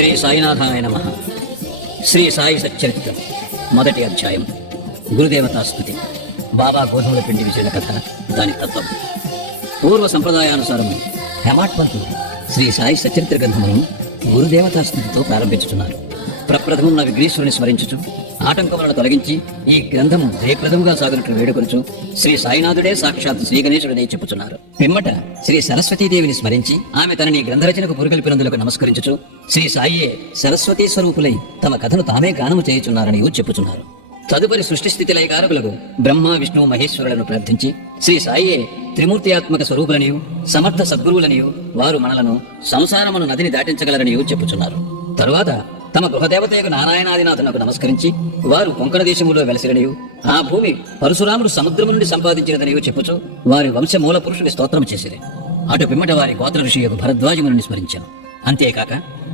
శ్రీ సాయినాథాయ నమ. శ్రీ సాయి సచ్చరిత్రం మొదటి అధ్యాయం. గురుదేవతా స్థుతి. బాబా గోధుమల పిండి విజయన కథ దాని తత్వం. పూర్వ సంప్రదాయానుసారం హెమాట్ పంతులు శ్రీ సాయి సచరిత్ర గ్రంథమును గురుదేవతా స్థుతితో ప్రారంభించుతున్నారు నవి గ్రీశ్వరుని స్మరించుచు ఆటంకములను తొలగించి ఈ గ్రంథము జయప్రదముగా సాగినట్లు వేడుకొనుచు శ్రీ సాయినాథుడే సాక్షాత్ శ్రీ గణేశుడనే చెప్పుచున్నారు. పిమ్మట శ్రీ సరస్వతీదేవిని స్మరించి ఆమె తనని గ్రంథరచనకు పురుగల్పినందులకు నమస్కరించుచు శ్రీ సాయియే సరస్వతీ స్వరూపులై తమ కథను తామే గానము చేయుచున్నారని చెప్పుచున్నారు. తదుపరి సృష్టి స్థితి లయకారకులకు బ్రహ్మ విష్ణు మహేశ్వరులను ప్రార్థించి శ్రీ సాయియే త్రిమూర్తియాత్మక స్వరూపులనియు సమర్థ సద్గురువులనియు వారు మనలను సంసారమును నదిని దాటించగలరనియు చెప్పుచున్నారు. తరువాత తమ గృహదేవతయకు నారాయణాదినాథునకు నమస్కరించి వారు కొంకణ దేశములో వెలసిరనియు. ఆ భూమి పరశురాముడు సముద్రము నుండి సంపాదించినదనియు చెప్పుచు వారి వంశ మూల పురుషుని స్తోత్రం చేసిరి. అటు పిమ్మట వారి గోత్ర ఋషి యొక్క భరద్వాజముని స్మరించాను. అంతేకాక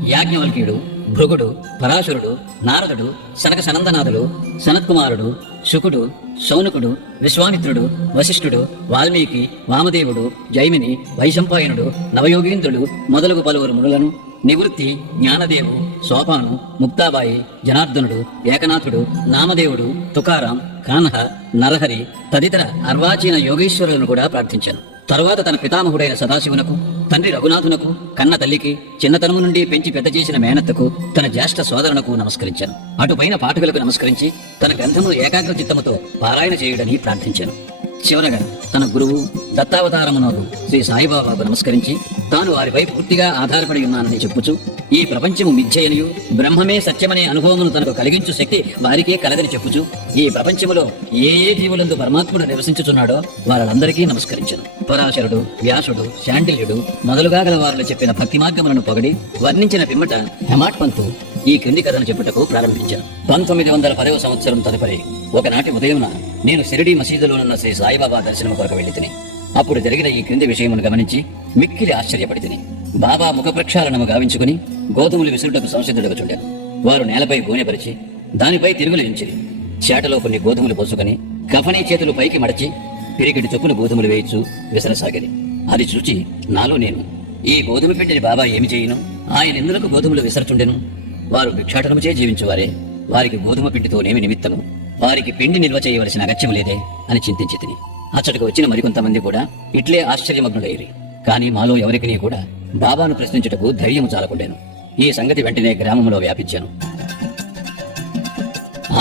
యాజ్ఞవల్క్యుడు భృగుడు పరాశురుడు నారదుడు శనక సనందనాథుడు సనత్కుమారుడు శుకుడు శౌనకుడు విశ్వామిత్రుడు వశిష్ఠుడు వాల్మీకి వామదేవుడు జైమిని వైశంపాయనుడు నవయోగీంద్రుడు మొదలగు పలువురు మునులను నివృత్తి జ్ఞానదేవు సోపాను ముక్తాబాయి జనార్దనుడు ఏకనాథుడు నామదేవుడు తుకారాం కాన్హ నరహరి తదితర అర్వాచీన యోగేశ్వరులను కూడా ప్రార్థించాను. తరువాత తన పితామహుడైన సదాశివునకు తండ్రి రఘునాథునకు కన్న తల్లికి చిన్నతనము నుండి పెంచి పెద్ద చేసిన మేనత్తకు తన జ్యేష్ఠ సోదరునకు నమస్కరించాను. అటుపైన పాఠకులకు నమస్కరించి తన గ్రంథము ఏకాగ్ర చిత్తముతో పారాయణ చేయుడని ప్రార్థించాను. చివరగా తన గురువు దత్తావతారమునకు శ్రీ సాయిబాబాకు నమస్కరించి తాను వారిపై పూర్తిగా ఆధారపడి ఉన్నానని చెప్పుచు ఈ ప్రపంచము మిథ్యయనియు బ్రహ్మమే సత్యమనే అనుభవమును తనకు కలిగించు శక్తి వారికే కలదని చెప్పుచు ఈ ప్రపంచములో ఏ ఏ జీవులందు పరమాత్ముడు నివసించుచున్నాడో వారందరికీ నమస్కరించను. పరాశరుడు వ్యాసుడు శాండిల్యుడు మొదలుగా గల వారు చెప్పిన భక్తి మార్గములను పొగడి వర్ణించిన పిమ్మట హెమాట్ పంతు ఈ క్రింది కథను చెప్పుటకు ప్రారంభించాను. పంతొమ్మిది వందల పదవ సంవత్సరం తదుపరి ఒకనాటి ఉదయం నేను షిరిడి మసీదులోనున్న శ్రీ సాయిబాబా దర్శనం కొరకు వెళ్ళి తిని అప్పుడు జరిగిన ఈ క్రింది విషయమును గమనించి మిక్కిలి ఆశ్చర్యపడి తిని బాబా ముఖ ప్రక్షాళనము గావించుకుని గోధుమలు విసురుటకు సంసిద్ధుడగుచుండెను వారు నేలపై గోనెపరిచి దానిపై తిరుగులించిరి చేటలో కొన్ని గోధుమలు పోసుకొని కఫనీ చేతులు పైకి మడచి పిరికిటి చొప్పున గోధుమలు వేయచ్చు విసరసాగిరి. అది చూచి నాలో నేను ఈ గోధుమ పిండిని బాబా ఏమి చేయను? ఆయన ఎందులకు గోధుమలు విసరచుండెను? వారు భిక్షాటనముచే జీవించువారే. వారికి గోధుమ పిండితోనేమి నిమిత్తము. వారికి పిండి నిల్వ చేయవలసిన అగత్యం లేదే అని చింతించి తిని. అచ్చటకు వచ్చిన మరికొంతమంది కూడా ఇట్లే ఆశ్చర్యమగ్నుడయ్యి కానీ మాలో ఎవరికి కూడా బాబాను ప్రశ్నించుటకు ధైర్యం చాలకుండాను. ఈ సంగతి వెంటనే గ్రామంలో వ్యాపించాను.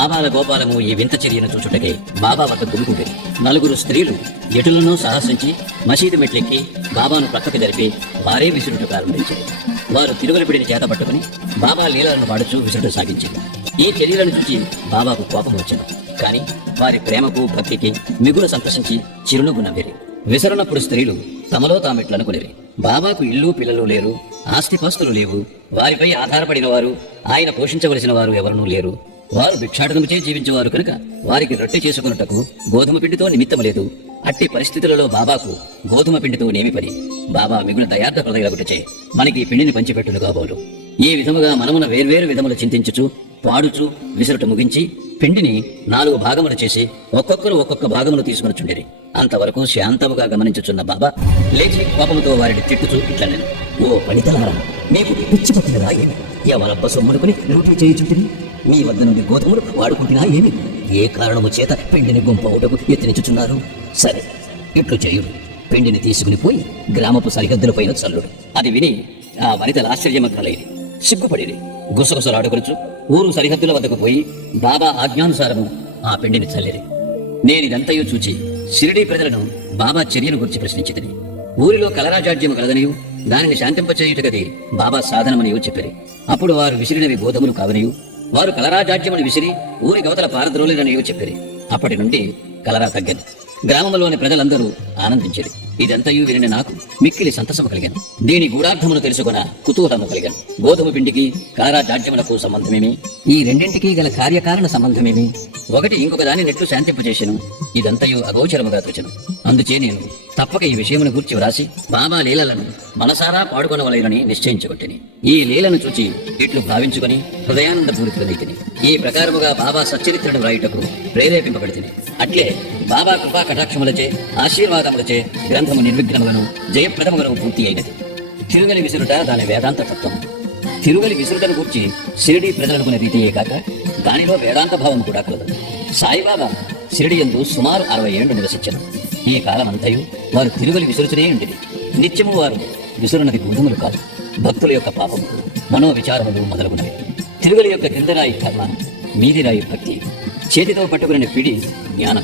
ఆబాల గోపాలము ఈ వింత చర్యను చూచుటకే బాబా వద్ద గుమికుండేది నలుగురు స్త్రీలు ఎటులను సాహసించి మసీదు మెట్లెక్కి బాబాను ప్రక్కకు జరిపి వారే విసురుట ప్రారంభించారు. వారు తిరుగులపిడిని చేత పట్టుకుని బాబా లీలలను పాడుచూ విసురుట సాగించారు. ఈ చర్యలను చూసి బాబాకు కోపం వచ్చింది. కానీ వారి ప్రేమకు భక్తికి మిగులు సంతోషించి చిరునవ్వు నవ్వేరి. విసరనప్పుడు స్త్రీలు తమలో తామిట్లనుకునేరి. బాబాకు ఇల్లు పిల్లలు లేరు ఆస్తిపాస్తులు లేవు వారిపై ఆధారపడిన వారు ఆయన పోషించవలసిన వారు ఎవరనూ లేరు. వారు భిక్షాటనముచే జీవించేవారు కనుక వారికి రొట్టె చేసుకున్నటకు గోధుమ పిండితో నిమిత్తం లేదు. అట్టి పరిస్థితులలో బాబాకు గోధుమ పిండితో నేమి పని బాబా మిగులు దయార్థ హృదయ మనకి పిండిని పంచిపెట్టును కాబోలు ఈ విధముగా మనమున వేర్వేరు విధములు చింతించుచు పాడుచు విసురుట ముగించి పిండిని నాలుగు భాగములు చేసి ఒక్కొక్కరు ఒక్కొక్క భాగములు తీసుకుని అంతవరకు శాంతముగా గమనించుచున్న బాబా లేచి కోపముతో వారిని తిట్టుచూ ఇట్లా నేను ఓ పనితలారా మీకు పిచ్చి పట్టినదా ఏమి? ఎవరబ్బ సొమ్మునుకుని లూటీ చేయుచుంటిని మీ వద్ద నుండి గోధుమలు వాడుకుంటున్నా ఏమి? ఏ కారణము చేత పిండిని గుంపవుటకు ఎత్తినిచుచున్నారు సరే ఇట్లు చేయుడు. పిండిని తీసుకుని పోయి గ్రామపు సరిహద్దులపైన చల్లుడు. అది విని ఆ వనితలు ఆశ్చర్యమగ్నులైన సిగ్గుపడిరి. గుసగుసలాడుకొనుచు ఊరు సరిహద్దుల వద్దకు పోయి బాబా ఆజ్ఞానుసారము ఆ పిండిని చల్లిరి నేనిదంతయు చూచి షిరిడీ ప్రజలను బాబా చర్యను గురించి ప్రశ్నించితిని. ఊరిలో కలరాజాడ్యము కలదనియు దానిని శాంతింపచేయుటగది బాబా సాధనమనియు చెప్పిరి. అప్పుడు వారు విసిరినవి గోధుమలు కావనియు వారు కలరాజాడ్యముని విసిరి ఊరి గవతల పారద్రోలిరనియు చెప్పిరి. అప్పటి నుండి కలరా తగ్గని. గ్రామంలోని ప్రజలందరూ ఆనందించిరి. ఇదంతయు వినిన నాకు మిక్కిలి సంతసము కలిగాను. దీని గూఢార్థమును తెలుసుకున్న కుతూహలము కలిగాను. గోధుమ పిండికి కారా జాడ్యములకు సంబంధమేమి? ఈ రెండింటికి గల కార్యకారణ సంబంధమేమి? ఒకటి ఇంకొక దాని నెట్లు శాంతింపజేసెను ఇదంతయు అగోచరముగా తోచెను. అందుచే నేను తప్పక ఈ విషయమును గూర్చి వ్రాసి బాబా లీలలను మనసారా పాడుకొనవలేనని నిశ్చయించుకుంటుని ఈ లీలను చూచి ఇట్లు భావించుకొని హృదయానంద పూరితులనైతిని ఈ ప్రకారముగా బాబా సచ్చరిత్రను వ్రాయుటకు ప్రేరేపింపబడితిని. అట్లే బాబా కృపా కటాక్షములచే ఆశీర్వాదములచే గ్రంథము నిర్విఘ్నములను జయప్రదములను పూర్తి అయినది. తిరుగలి విసురుట దాని వేదాంత తత్వం తిరుగలి విసురుటను గూర్చి షిరిడీ ప్రజలనుకునే రీతియే కాక దానిలో వేదాంత భావం కూడా కలదు. సాయిబాబా షిరిడి ఎందు సుమారు అరవై ఏళ్ళు నివసించను. ఈ కాలమంతయు వారు తిరుగులు విసురుచునే ఉండేది నిత్యము వారు విసురునది గోధుమలు కాదు. భక్తుల యొక్క పాపములు మనో విచారములు మొదలుగునవి. తిరుగుల యొక్క కిందరాయి కర్మ మీదిరాయి భక్తి చేతితో పట్టుకునే పిడి జ్ఞానం.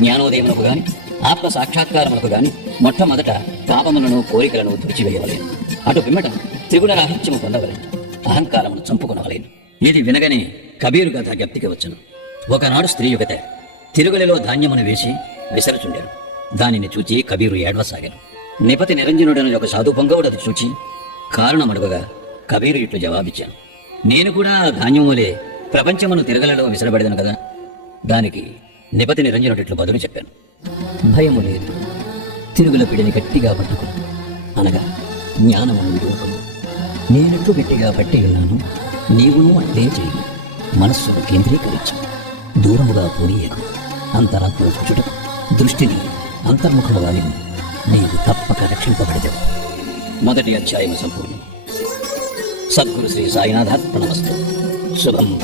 జ్ఞానోదయములకు గాని ఆత్మ సాక్షాత్కారములకు గాని మొట్టమొదట పాపములను కోరికలను తుడిచివేయవలేను. అటు పిమ్మట త్రిగుణ రాహిత్యము పొందవలేను. అహంకారమును చంపుకునవలేను. ఇది వినగనే కబీరు కథ జ్ఞప్తికి వచ్చును. ఒకనాడు స్త్రీ యుగత తిరుగులలో ధాన్యమును వేసి విసరచుండెను. దానిని చూచి కబీరు ఏడవసాగాను. నిపతి నిరంజనుడని ఒక సాధు పొంగవుడు అది చూచి కారణమడుగగా కబీరు ఇట్లు జవాబిచ్చాను. నేను కూడా ధాన్యములే ప్రపంచమును తిరగలలో విసరబడదను కదా? దానికి నిపతి నిరంజనుడు ఇట్లు బదులు చెప్పాను. భయము లేదు. తిరుగుల పిడిని గట్టిగా పట్టుకుని. అనగా జ్ఞానమును విడువకు. గట్టిగా పట్టి ఉన్నాను. నీవును అట్లే చేయను మనస్సును కేంద్రీకరించు దూరముగా పోనీయకు. అంతరాత్మ చూచుట దృష్టిని అంతర్ముఖముగా నిన్ను నీవు తప్పక రక్షింపబడదవు. మొదటి అధ్యాయం సంపూర్ణం. సద్గురు శ్రీ సాయినాథాత్మనమస్తు శుభం